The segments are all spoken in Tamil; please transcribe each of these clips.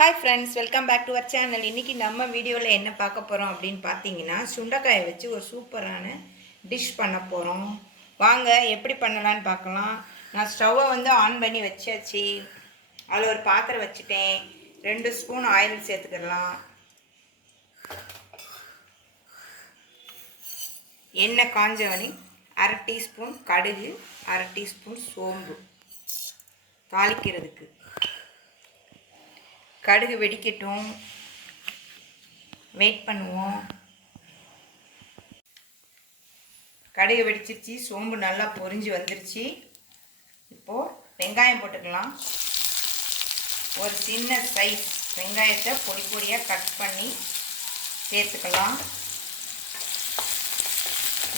Hi friends, welcome back to our channel. இன்றைக்கி நம்ம வீடியோவில் என்ன பார்க்க போகிறோம் அப்படின்னு பார்த்தீங்கன்னா, சுண்டைக்காயை வச்சு ஒரு சூப்பரான டிஷ் பண்ண போகிறோம். வாங்க எப்படி பண்ணலான்னு பார்க்கலாம். நான் ஸ்டவ்வை வந்து ஆன் பண்ணி வச்சாச்சு. அதில் ஒரு பாத்திரம் வச்சுட்டேன். 2 ஸ்பூன் ஆயில் சேர்த்துக்கலாம். எண்ணெய் காஞ்சவனி 1/2 டீஸ்பூன் கடுகு, 1/2 டீஸ்பூன் சோம்பு தாளிக்கிறதுக்கு. கடுகு வெடிக்கட்டும், வெயிட் பண்ணுவோம். கடுகு வெடிச்சிருச்சு, சோம்பு நல்லா பொரிஞ்சு வந்துருச்சு. இப்போது வெங்காயம் போட்டுக்கலாம். ஒரு சின்ன சைஸ் வெங்காயத்தை பொடி பொடியாக கட் பண்ணி சேர்த்துக்கலாம்.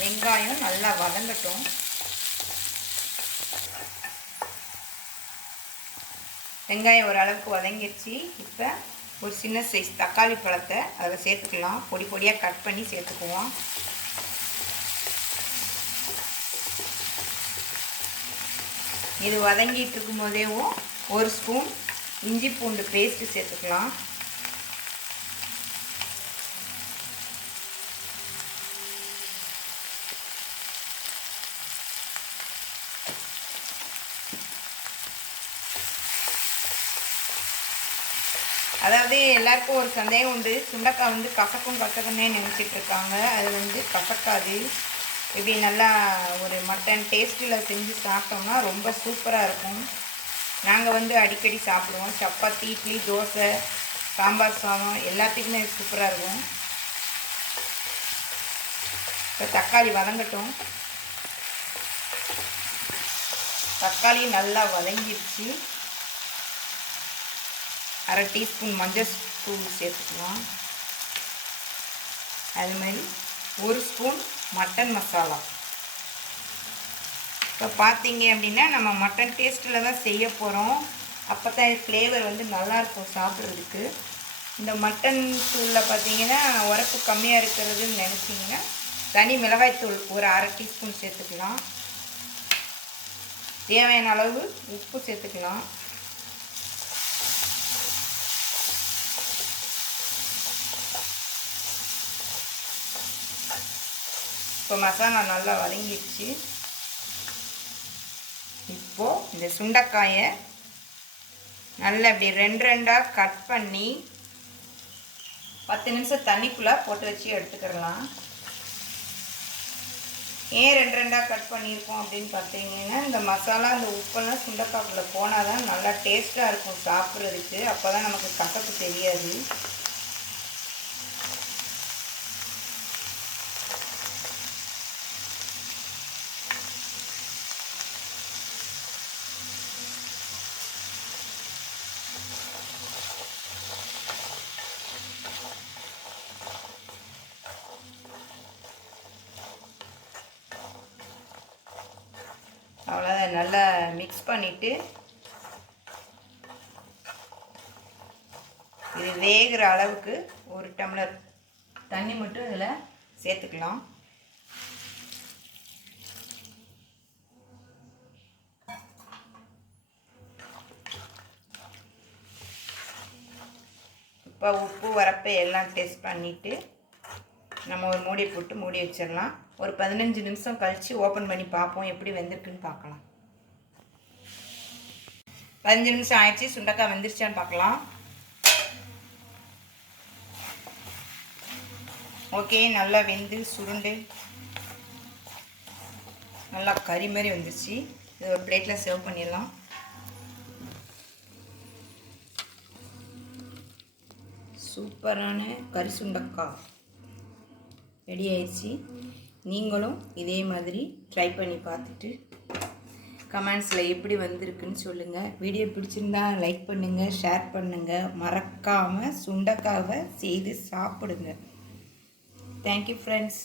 வெங்காயம் நல்லா வதங்கட்டும். வெங்காயம் ஓரளவுக்கு வதங்கிடுச்சு. இப்போ ஒரு சின்ன சைஸ் தக்காளி பழத்தை அதில் சேர்த்துக்கலாம். பொடி பொடியாக கட் பண்ணி சேர்த்துக்குவோம். இது வதங்கிட்டு இருக்கும் போதேவும் ஒரு ஸ்பூன் இஞ்சி பூண்டு பேஸ்ட்டு சேர்த்துக்கலாம். அதாவது எல்லாருக்கும் ஒரு சந்தேகம் உண்டு, சுண்டைக்காய் வந்து கசக்குன்னே நினச்சிட்டு இருக்காங்க. அது வந்து கசக்காது. இப்படி நல்லா ஒரு மட்டன் டேஸ்ட்டில் செஞ்சு சாப்பிட்டோம்னா ரொம்ப சூப்பராக இருக்கும். நாங்கள் வந்து அடிக்கடி சாப்பிடுவோம். சப்பாத்தி, இட்லி, தோசை, சாம்பார் சாதம் எல்லாத்துக்குமே சூப்பராக இருக்கும். இப்போ தக்காளி வதங்கட்டும். தக்காளி நல்லா வதங்கிடுச்சு. 1/2 டீஸ்பூன் மஞ்சள் தூள் சேர்த்துக்கலாம். அது மாதிரி 1 ஸ்பூன் மட்டன் மசாலா. இப்போ பார்த்தீங்க அப்படின்னா நம்ம மட்டன் டேஸ்ட்டில் தான் செய்ய போகிறோம். அப்போ தான் ஃப்ளேவர் வந்து நல்லாயிருக்கும் சாப்பிட்றதுக்கு. இந்த மட்டன் தூளில் பார்த்தீங்கன்னா உரப்பு கம்மியாக இருக்கிறதுன்னு நினச்சிங்கன்னா தனி மிளகாய்த்தூள் ஒரு 1/2 டீஸ்பூன் சேர்த்துக்கலாம். தேவையான அளவு உப்பு சேர்த்துக்கலாம். இப்போ மசாலா நல்லா வதங்கிடுச்சு. இப்போது இந்த சுண்டைக்காயை நல்லா இப்படி 2 கட் பண்ணி 10 நிமிஷம் தண்ணிக்குள்ளே போட்டு வச்சு எடுத்துக்கிடலாம். ஏன் 2 கட் பண்ணியிருக்கோம் அப்படின்னு பார்த்தீங்கன்னா, இந்த மசாலா இந்த உப்பெல்லாம் சுண்டைக்காய்க்குள்ளே போனால் தான் நல்லா டேஸ்ட்டாக இருக்கும் சாப்பிட்றதுக்கு. அப்போ தான் நமக்கு கசப்பு தெரியாது. அவ்வளோதான், நல்லா மிக்ஸ் பண்ணிவிட்டு இது வேகிற அளவுக்கு 1 டம்ளர் தண்ணி மட்டும் இதில் சேர்த்துக்கலாம். இப்போ உப்பு வரப்பை எல்லாம் டெஸ்ட் பண்ணிவிட்டு நம்ம ஒரு மூடி போட்டு மூடி வச்சிடலாம். ஒரு 15 நிமிஷம் கழித்து ஓப்பன் பண்ணி பார்ப்போம் எப்படி வெந்திருக்குன்னு பார்க்கலாம். 15 நிமிஷம் ஆயிடுச்சு. சுண்டைக்காய் வெந்துருச்சான்னு பார்க்கலாம். ஓகே, நல்லா வெந்து சுருண்டு நல்லா கறி மாதிரி வந்துருச்சு. இது ஒரு பிளேட்டில் சர்வ் பண்ணிடலாம். சூப்பரான கறி சுண்டைக்காய் ரெடி ஆயிடுச்சு. நீங்களும் இதே மாதிரி ட்ரை பண்ணி பார்த்துட்டு கமெண்ட்ஸில் எப்படி வந்திருக்குன்னு சொல்லுங்கள். வீடியோ பிடிச்சிருந்தா லைக் பண்ணுங்கள், ஷேர் பண்ணுங்கள். மறக்காமல் சுண்டைக்காவை செய்து சாப்பிடுங்க. Thank you friends.